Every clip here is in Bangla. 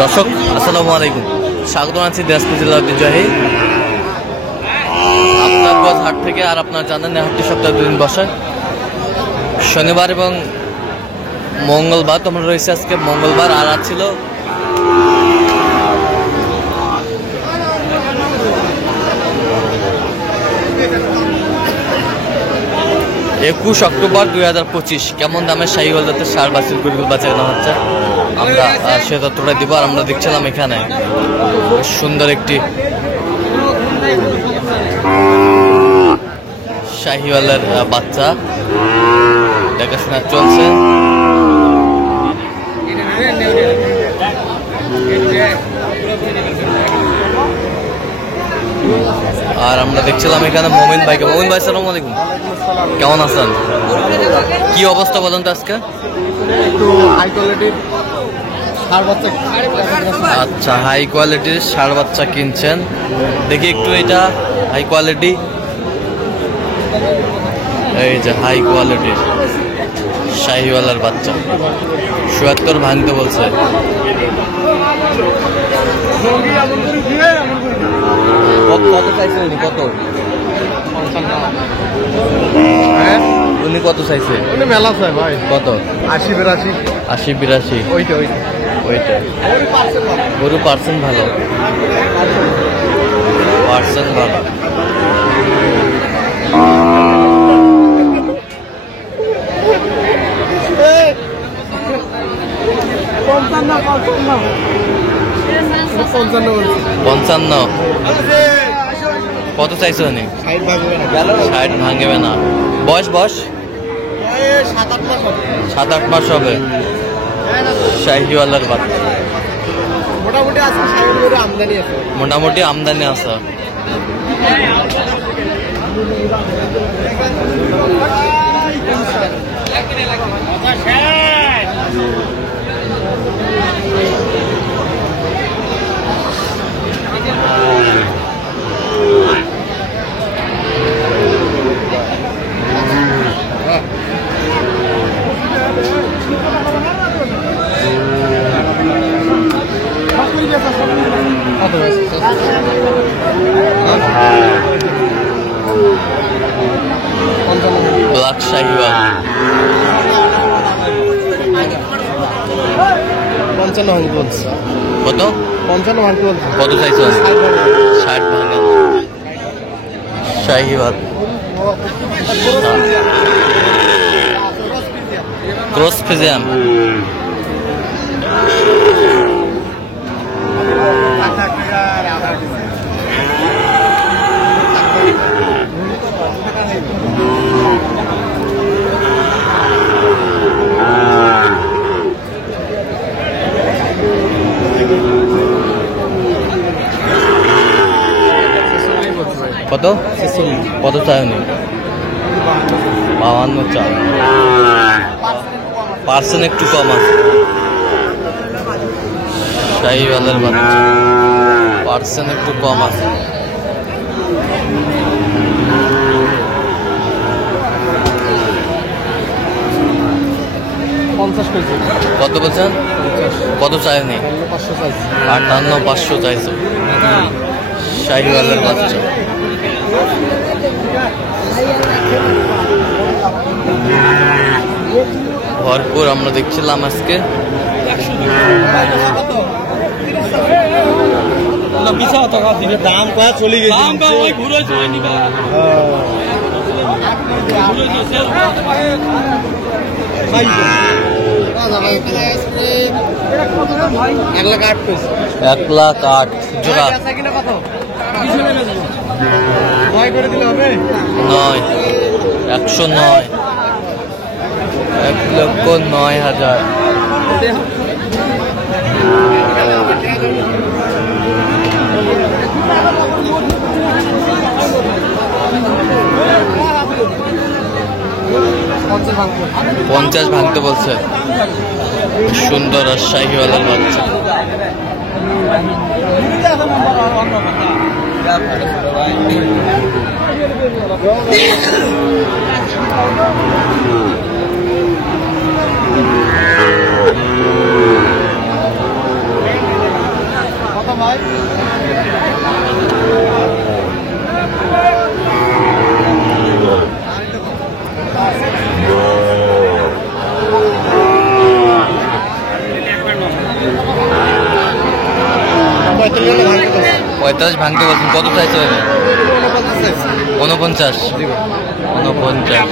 দর্শক আসসালামু আলাইকুম, স্বাগত আছি দিনাজপুর জেলা ঐতিহ্যবাহী আপনার হাট থেকে। আর আপনারা জানেন হাটটি সপ্তাহে 2 দিন বসে, শনিবার এবং মঙ্গলবার। তোমরা রয়েছে আজকে মঙ্গলবার, আর আজ ছিল একুশ অক্টোবর 2025। কেমন দামে শাহিওয়াল জাতের ষাঁড় বাছুর গরুগুলো বাচ্চা কেনা হচ্ছে আমরা সে তথ্যটা দিব। আর আমরা দেখছিলাম এখানে সুন্দর একটি শাহিওয়ালের বাচ্চা দেখাশোনা চলছে। আর আমরা দেখছিলাম এখানে মমিন ভাইকে। মমিন ভাই আসসালামু আলাইকুম, কেমন আছেন? কি অবস্থা বলেন তো আজকে? আচ্ছা, হাই কোয়ালিটির ষাঁড় বাচ্চা কিনছেন। দেখি একটু, এটা হাই কোয়ালিটি, এই যে হাই কোয়ালিটির শাহিওয়ালার বাচ্চা ৭৭ ভাঙতে বলছে। কত চাইছে উনি? কত উনি কত চাইছে? মেলা চাই ভাই। কত? ৮০-৮২। ৮০-৮২। ওইটা গরু পার্সেন্ট ভালো, পার্সেন্ট ভালো। পঞ্চান্ন। কত চাইছে উনি? ৬০ ভাঙবে না। বয়স ৭-৮ মাস হবে। শাহিওয়ালার বাচ্চা মোটামুটি আমদানি আছে। ব্ল্যাক শাহিওয়াল ৫৫ ভাঙতে বলছে। কত? ৫৫ ভাঙতে বলছে। কত চাইছো? ৬০ ভাঙে শাহিওয়াল ক্রস ফিজিয়াম। কত? কত চাইনি? ৫২ চাই। পার্সেন্ট একটু কম আছে। শাহিওয়ালের বাচ্চা পার্সেন্ট একটু কম আছে। কত বলছেন? কত চাইনি? ৫৮,৫০০ চাইছে শাহিওয়ালের বাচ্চা। ভরপুর আমরা দেখছিলাম আজকে। দাম কয়া চলে গেছে। $১,০০,০০০ জোড়া। ১০৯ ১,০৯,০০০। পঞ্চাশ ভাঙতে বলছে। সুন্দর আর শাহিওয়ালার বাচ্চা। 45 ভাঙতে বলছেন, কত চাইছে? 49। 49।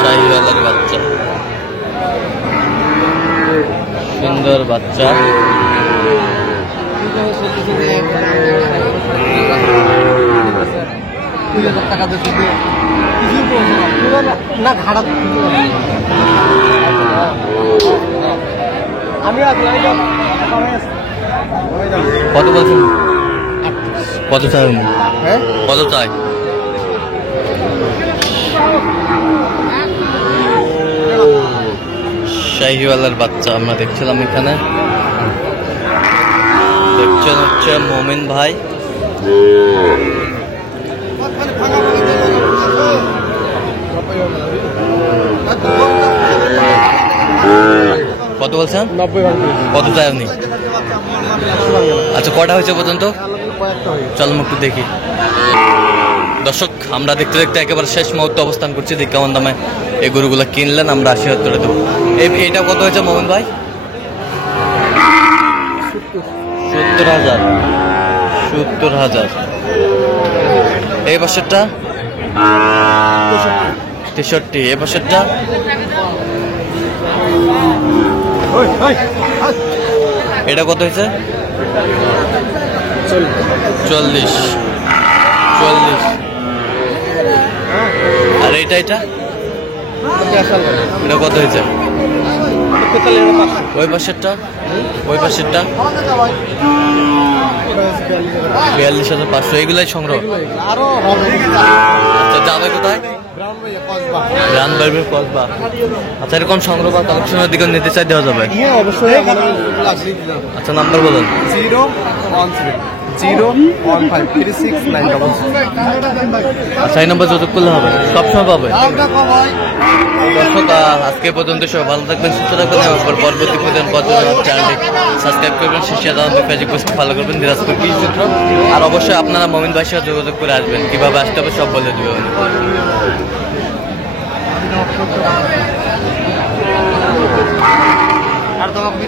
শাহিওয়ালের বাচ্চা, সুন্দর বাচ্চা। কত বলছেন? কত চাই? হ্যাঁ কত চাই? শাহিওয়ালের বাচ্চা আমরা দেখছিলাম এখানে। দেখছেন হচ্ছে মোমিন ভাই। কত বলছেন? 90 ভাঙতে কত চাই আপনি? আচ্ছা, কটা হয়েছে পর্যন্ত? চল একটু দেখি। দর্শক, আমরা দেখতে দেখতে একেবারে শেষ মুহূর্তে অবস্থান করছি। দেখি কেমন দামে এই গরুগুলো কিনলেন, আমরা 80,000 দেবো। এইটা কত হয়েছে মোমিন ভাই? 70,000। 70,000। এই বছরটা 63। এই বছরটা এটা কত হয়েছে? 40। 40। আর এটা এটা কত হয়েছে? ওই পাশেরটা? ওই পাশেরটা 42,500। এইগুলাই সংগ্রহ। আচ্ছা, যাবে কোথায়? রানবাড়ির কসবা। আচ্ছা, এরকম সংগ্রহ বা কালেকশনের দিকে নিতে চাই দেওয়া যাবে? আচ্ছা, নাম্বার বলুন। 0153696। আচ্ছা, এই নাম্বার যোগাযোগ করলে হবে, সবসময় পাবে। দর্শক, আজকে পর্যন্ত সবাই ভালো থাকবেন, সুস্থ থাকবেন এবং পরবর্তী চ্যানেলটি সাবস্ক্রাইব করবেন, শেষে ফেসবুক পেজকে ফলো করবেন, দিনাজপুর কৃষি চিত্র। আর অবশ্যই আপনারা মোমিন ভাইয়ের সাথে যোগাযোগ করে আসবেন, কীভাবে আসতে হবে সব বলে দেবে উনি। আর তোমাকে